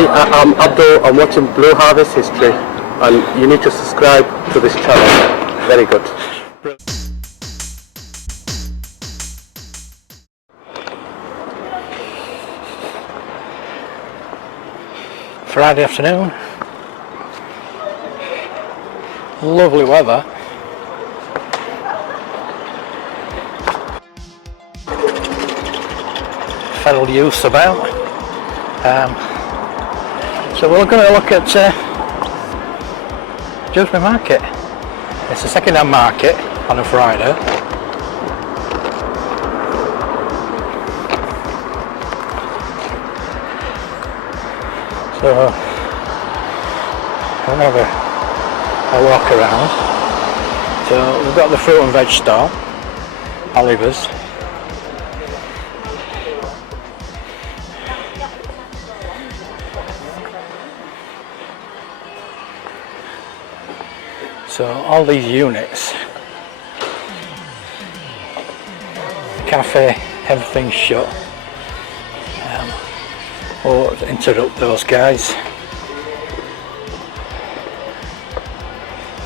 Hi, I'm Abdul. I'm watching Blue Harvest History, and you need to subscribe to this channel. Very good. Friday afternoon, lovely weather. Federal youths about. So we're going to look at Dewsbury Market. It's a second-hand market on a Friday. So I'll have a walk around. So we've got the fruit and veg stall, Oliver's. So all these units, the cafe, everything's shut. Or interrupt those guys.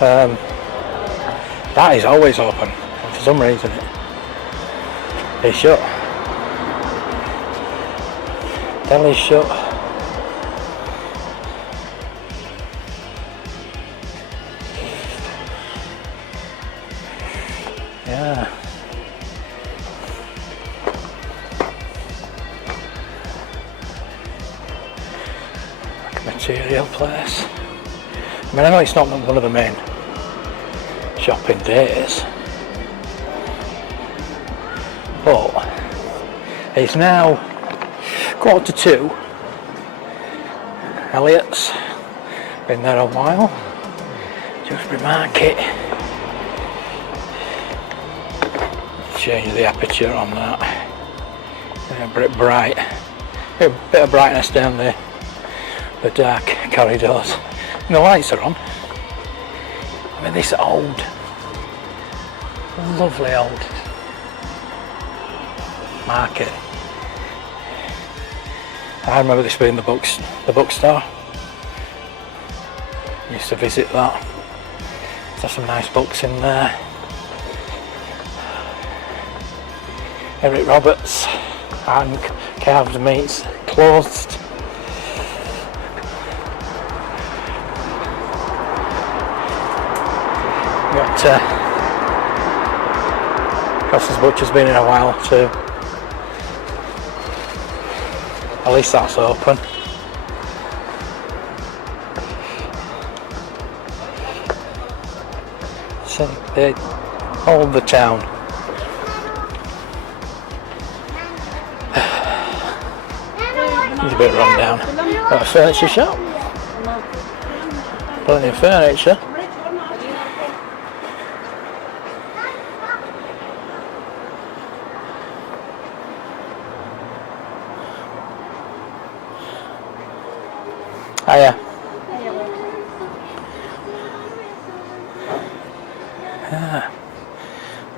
That is always open, and for some reason it's shut. Deli's shut. Yeah. Material place. I mean, I know it's not one of the main shopping days, but it's now 1:45. Elliot's been there a while. Dewsbury Market. Change the aperture on that. A bit bright. A bit of brightness down there. The dark corridors. And the lights are on. I mean, this old, lovely old market. I remember this being the bookstore. Used to visit that. There's some nice books in there. Eric Roberts and carved meats closed. Got Costa's Butcher's been in a while too. At least that's open. So they hold the town. It's a bit run down. Got a furniture shop. Plenty of furniture. Hiya. Yeah.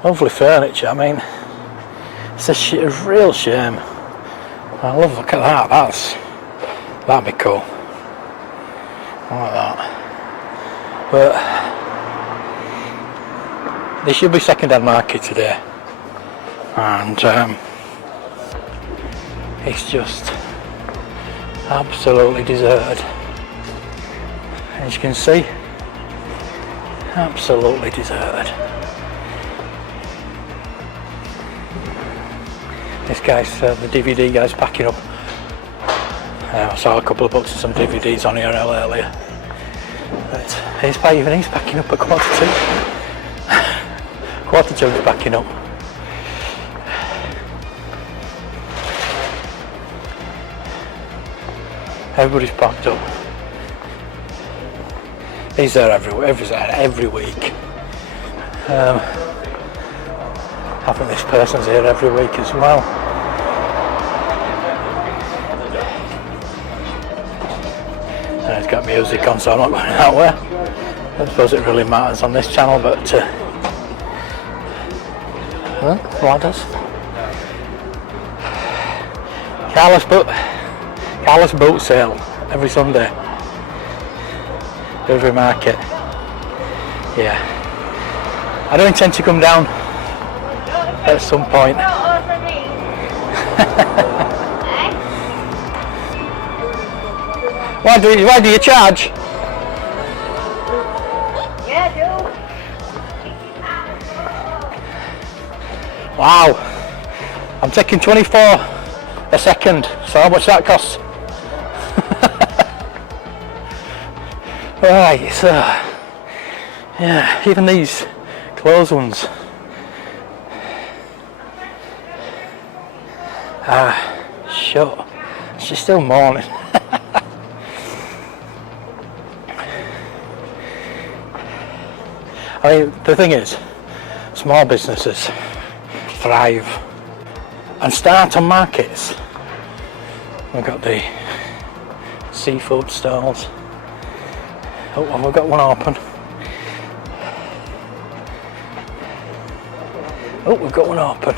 Lovely furniture. I mean, it's a real shame. I love, look at that. That'd be cool. I like that. But there should be second-hand market today, and it's just absolutely deserted. As you can see, absolutely deserted. This guy's, the DVD guy's packing up. I saw a couple of books and some DVDs on here earlier. But he's packing up at 1:45. 1:45 he's packing up. Everybody's packed up. He's there every week. I think this person's here every week as well. And it's got music on, so I'm not going that way. I suppose it really matters on this channel, but ladders. Carless boot sale. every Sunday. Dewsbury Market. Yeah. I do intend to come down at some point. Why do you charge? Yeah, I do. Wow. I'm taking 24 a second. So how much that costs? Right, so yeah, even these closed ones. Shut. She's still morning. I mean, the thing is, small businesses thrive and start on markets. We've got the seafood stalls. Oh, have we got one open? Oh, we've got one open.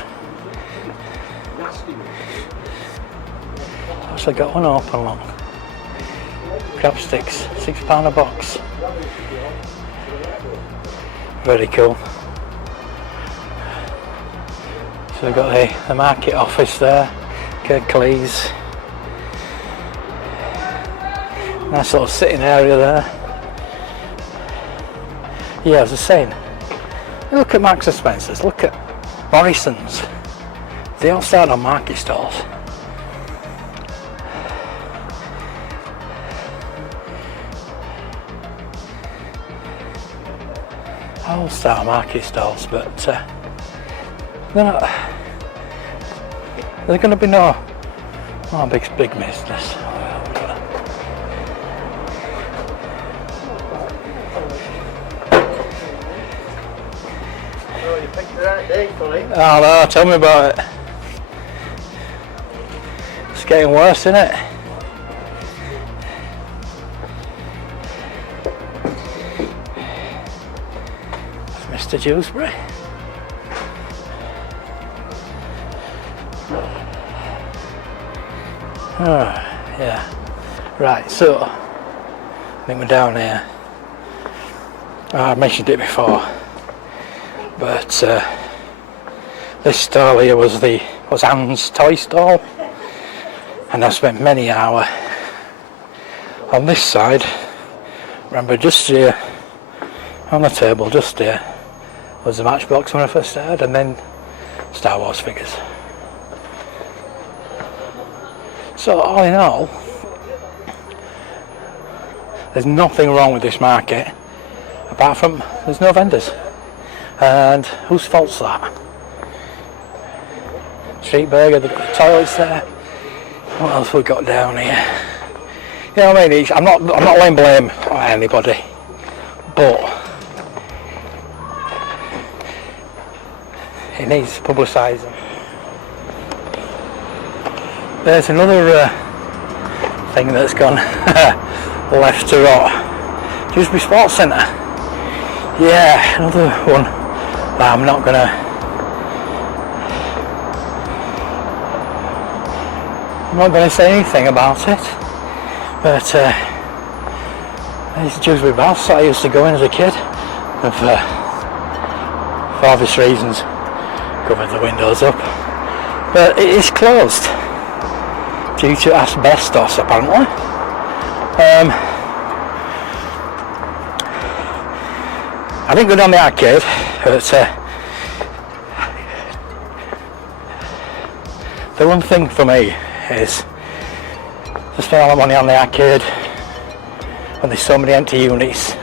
Actually got one open, look. Crab sticks, £6 a box. Very cool. So we've got the market office there, kirklees. Nice little sitting area there. Yeah, as I was saying, look at Marks and Spencer's, look at Morrison's. They all start on market stalls. All start on market stalls, but they're not. There's going to be no big business. Oh no, tell me about it. It's getting worse, isn't it? Mr. Dewsbury. Oh, yeah. Right, so I think we're down here. I mentioned it before, but this stall here was Ant's toy stall, and I spent many hours on this side. Remember, just here on the table, just here, was the Matchbox when I first started, and then Star Wars figures. So all in all, there's nothing wrong with this market, apart from there's no vendors. And whose fault's that? Street Burger, they've got the toilets there. What else we got down here? You know what I mean? I'm not laying blame on anybody, but it needs publicising. There's another thing that's gone left to rot. Dewsbury Sports Centre. Yeah, another one that I'm not gonna say anything about it. But these Dewsbury baths that I used to go in as a kid have, for obvious reasons, covered the windows up. But it is closed due to asbestos, apparently. I didn't go down the arcade, but the one thing for me is to spend all the money on the arcade when there's so many empty units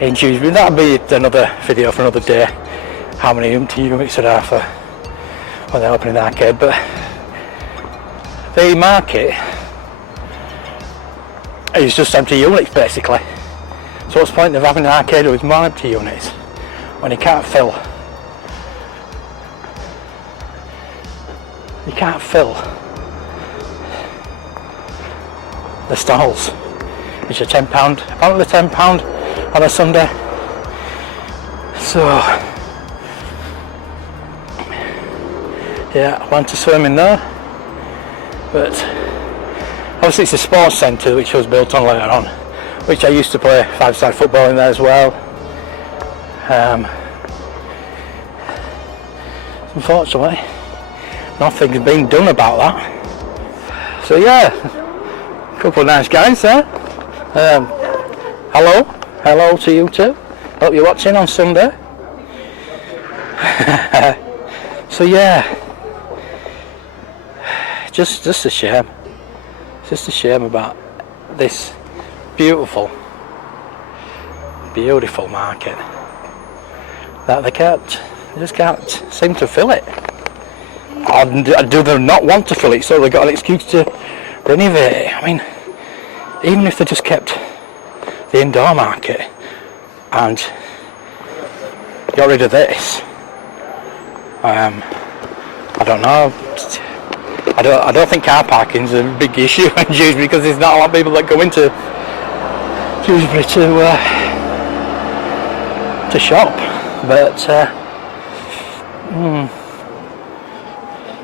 in Dewsbury. That'll be another video for another day, how many empty units there are for when they're opening the arcade. But the market is just empty units basically. So what's the point of having an arcade with more empty units when you can't fill the stalls, which are £10, apparently £10 on a Sunday. So yeah, I want to swim in there, but Obviously it's a sports centre which was built on later on, which I used to play five-side football in there as well. Unfortunately, nothing's been done about that. So yeah, a couple of nice guys there. Hello to you too. Hope you're watching on Sunday. So yeah, just a shame. Just a shame about this beautiful market that they just can't seem to fill it. Or do they not want to fill it, so they've got an excuse to renovate it? I mean, even if they just kept the indoor market and got rid of this, I don't know. I don't think car parking's a big issue in Dewsbury, because there's not a lot of people that go into Dewsbury to shop. But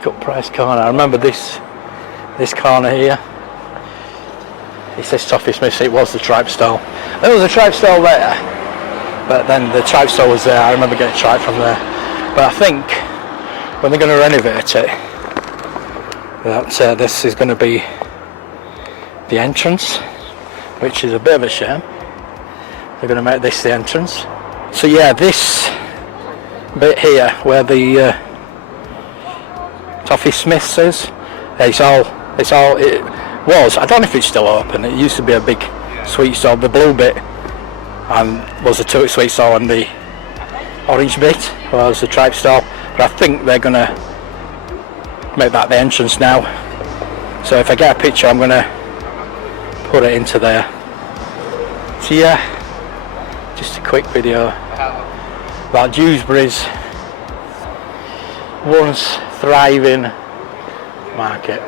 cut price corner. I remember this corner here. It says Toffee Smith's. It was the tripe stall. There was a tripe stall there, but then the tripe stall was there. I remember getting tripe from there. But I think when they're going to renovate it, that this is going to be the entrance, which is a bit of a shame. They're going to make this the entrance. So yeah, this bit here where the Toffee Smith's is, it was, I don't know if it's still open. It used to be a big sweet stall. The blue bit was a sweet stall, and the orange bit was the tripe stall. But I think they're going to make that the entrance now. So if I get a picture, I'm going to put it into there. So yeah, just a quick video about Dewsbury's once thriving market.